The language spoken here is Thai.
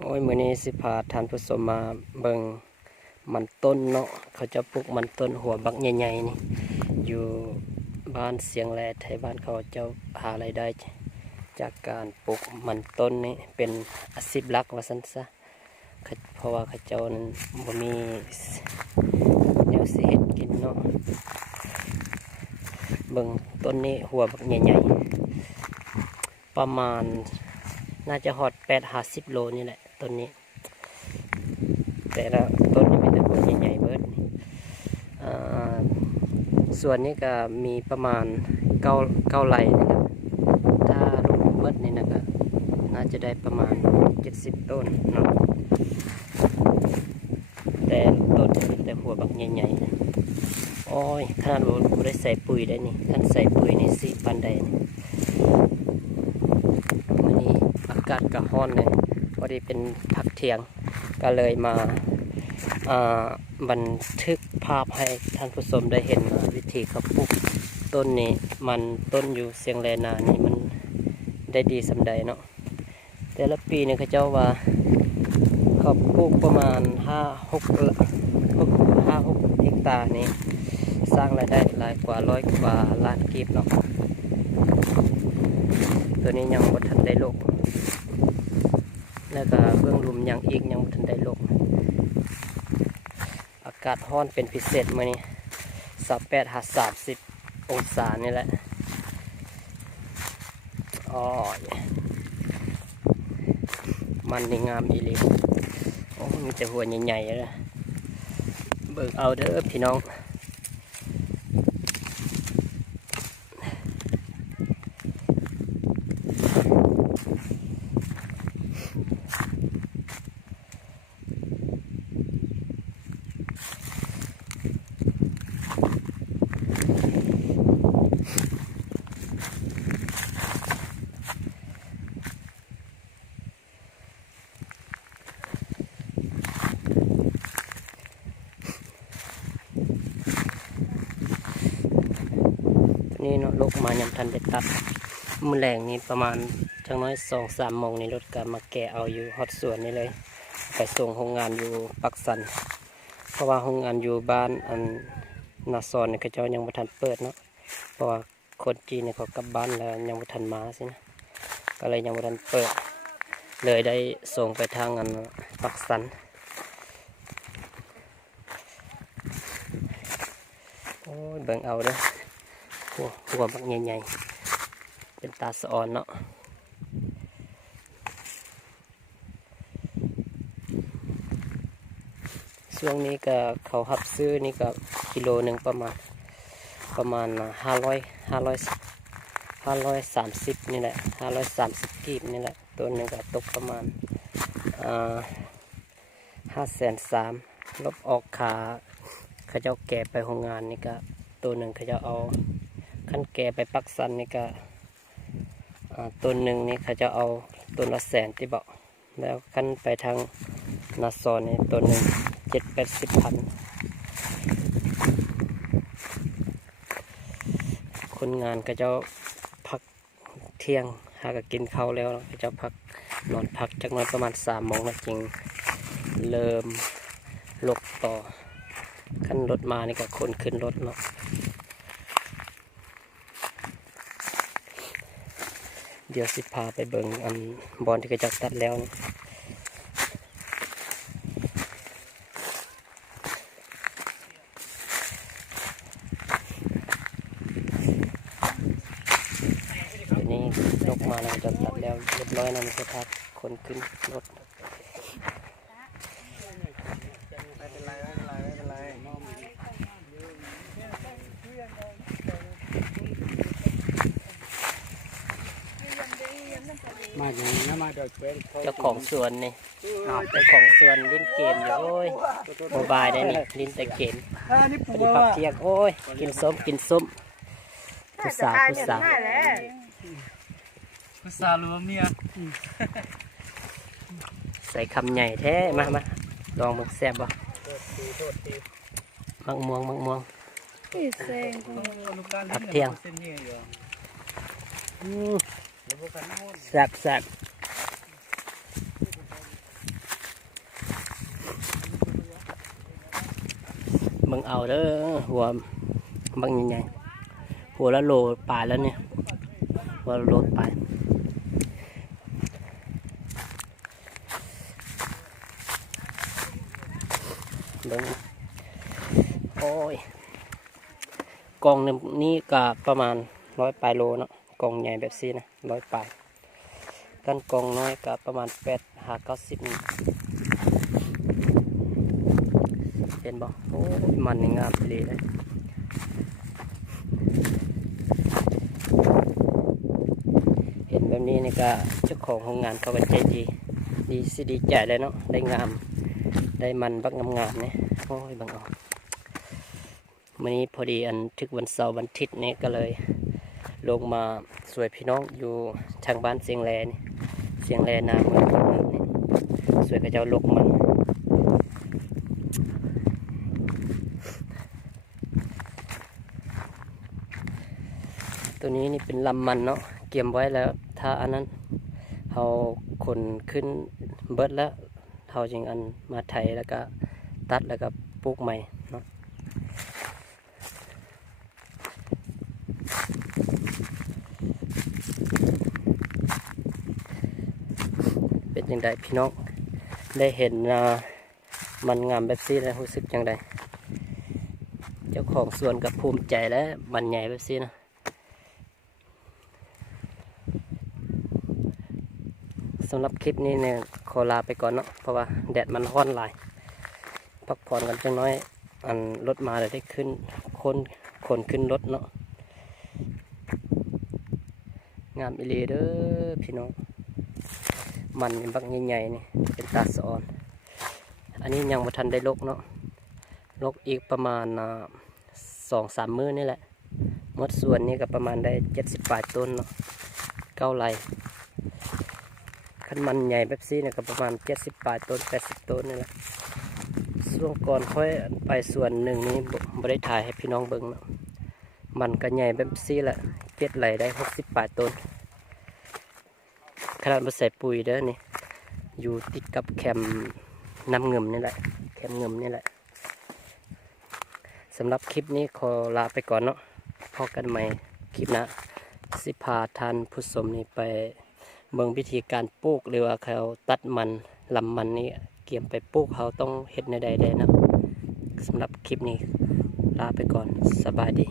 โอ้ยมื้อนี้สิพาท่านผู้ชมมาเบิ่งมันต้นเนาะเขาจะปลูกมันต้นหัวบักใหญ่ๆนี่อยู่บ้านเสียงแลไทยบ้านเขาจะหารายได้จากการปลูกมันต้นนี่เป็นอาชีพหลักว่าซั่นซะเพราะว่าเขาเจ้านั้นบ่มีแนวสิเฮ็ดกินเนาะเบิ่งต้นนี้หัวบักใหญ่ๆประมาณน่าจะฮอด8-50 โลนี่แหละต้นนี้แต่ละต้นนี้มีแต่หัวใหญ่ๆเบิดส่วนนี้ก็มีประมาณ9ไร่นะครับถ้ารวมเบิดนี่นะก็น่าจะได้ประมาณ70ต้นเนาะแต่ต้นมีแต่หัวบักใหญ่ๆโอ้ยขนาดบ่ได้ใส่ปุ๋ยได้นี่คันใส่ปุ๋ยนี่สิปานใดนี่มื้อนี้อากาศก็ร้อนเลยพอดีเป็นพักเที่ยงก็เลยมาบันทึกภาพให้ท่านผู้ชมได้เห็นวิธีเขาปลูกต้นนี้มันต้นอยู่เสียงแลนานี่มันได้ดีสำใดเนาะแต่ละปีเนี่ยเขาเจ้าว่าเขาปลูกประมาณ5-6 เฮกตาร์นี่สร้างรายได้หลายกว่า100 กว่าล้านกีบเนาะตัวนี้ยังบ่ทันได้ลงแล้วก็เบื้องหลุมยังอีกยังบ่ทันได้ลงอากาศร้อนเป็นพิเศษมื้อนี้28-30 องศานี่แหละอ๋อมันนี่งามอีหลีโอ้มีแต่หัวใหญ่ๆเลยเบิ่งเอาเด้อพี่น้องนี่เนาะลกมายามทันได้ตัดมื้อแรงนี้ประมาณจังน้อย 2-3 โมงนี่รถก็มาแกะเอาอยู่ฮอดสวนนี่เลยไปส่งโรงงานอยู่ปักสันเพราะว่าโรงงานอยู่บ้านนาซอนนี่เขาเจ้ายังบ่ทันเปิดเนาะเพราะว่าคนจีนเนี่ยเขากลับบ้านแล้วยังบ่ทันมาสินะก็เลยยังบ่ทันเปิดเลยได้ส่งไปทางปักสันโอ้ยเบิ่งเอาเด้อหัวบักใหญ่ๆเป็นตาสะออนเนาะช่วงนี้ก็เขาหับซื้อนี่ก็กิโลหนึ่งประมาณ530นี่แหละ530กีบนี่แหละตัวหนึ่งก็ตกประมาณ530,000ลบออกขาเขาเจ้าแก่ไปโรงงานนี่ก็ตัวหนึ่งเขาจะเอาขั้นแก่ไปปักสันนี่ก็ตัวหนึ่งนี่เขาจะเอาตัวละ100,000ที่บอกแล้วขั้นไปทางนาซอนนี่ตัวหนึ่ง70-80 พันคนงานก็จะพักเที่ยงหาก็กินข้าวแล้วก็จะพักนอนพักจากนั้นประมาณ3 โมงนะจึงเริ่มลกต่อขั้นรถมานี่ก็คนขึ้นรถเนาะเดี๋ยวสิพาไปเบิ่งบอนที่กระจักตัดแล้วนี่ตัวนี้ลกมาแล้วจะตัดแล้วเรียบร้อยนะมันจะพักคนขึ้นรถมาอย่างนี้มาเด็กเป็น เจ้าของสวนนี่เจ้าของสวนลิ้นเกมอยู่โอ้ยโมบายได้นี่ลิ้นแต่เกม นี่ พ ปู อดีพักเที่ยงโอ้ยกินส้มผู้สาวภาษาลัวเมีย ใส่คำใหญ่แท้มาลองมึงแซ่บบ่มักม่วงผักเที่ยงแซ่บ เอาเด้อหัวบางใหญ่ๆหัวละโลปลายแล้วเนี่ยหัวละโลปลายเบิ่งโอ้ยกองนี้ก็ประมาณ100 ปลายโลเนาะกองใหญ่แบบนี้นะ100 ปลายกันกองน้อยก็ประมาณ8-90นี่เห็นบ่โอ้ยมันนี่งามเลยเลยเห็นแบบนี้นี่ก็เจ้าของโรงงานเขาก็ใจดีสิดีใจเลยเนาะได้งามได้มันบักงามๆเนี่ยโอ้ยบังออกวันนี้พอดีอันถึกวันเสาร์วันอาทิตย์นี้ก็เลยลงมาสวยพี่น้องอยู่ทางบ้านเสียงแลนี่เสียงแลนาเมืองนี่สวยกับเจ้าลกมันตัวนี้นี่เป็นลำมันเนาะเก็บไว้แล้วถ้าอันนั้นเราขนขึ้นเบิดแล้วเราจึงอันมาไถแล้วก็ตัดแล้วก็ปลูกใหม่เนาะเป็นยังไงพี่น้องได้เห็นมันงามแบบนี้แล้วรู้สึกยังไงเจ้าของสวนกับภูมิใจแล้วมันใหญ่แบบนี้นะสำหรับคลิปนี้เนี่ยขอลาไปก่อนเนาะเพราะว่าแดดมันร้อนหลายพักผ่อนกันจังน้อยอันรถมาเลยได้ขึ้นขนขึ้นรถเนาะงามอีหลีเด้อพี่น้องมันบักใหญ่ๆนี่เป็นตาสะออนอันนี้ยังบ่ทันได้ลกเนาะลกอีกประมาณ2-3 มื้อนี่แหละหมดส่วนนี้ก็ประมาณได้70 ปลายต้นเนาะ9 ไร่ขั้นมันใหญ่แบบนี้เนี่ยก็ประมาณ70 ปลายต้น80 ต้นนี่แหละช่วงก่อนค่อยไปส่วนหนึ่งนี้บ่ได้ถ่ายให้พี่น้องเบิ่งเนาะมันก็ใหญ่แบบนี้แหละ7 ไร่ได้60 ปลายต้นขนาดบ่ใส่ปุ๋ยเด้อนี่อยู่ติดกับแคมน้ำเงิมนี่แหละแคมเงิมนี่แหละสำหรับคลิปนี้ขอลาไปก่อนเนาะพบกันใหม่คลิปหน้าสิพาท่านผู้ชมนี่ไปเบิ่งวิธีการปลูกหรือว่าเขาตัดมันลำมันนี้เกี่ยมไปปลูกเขาต้องเฮ็ดในใดๆนะสำหรับคลิปนี้ลาไปก่อนสบายดี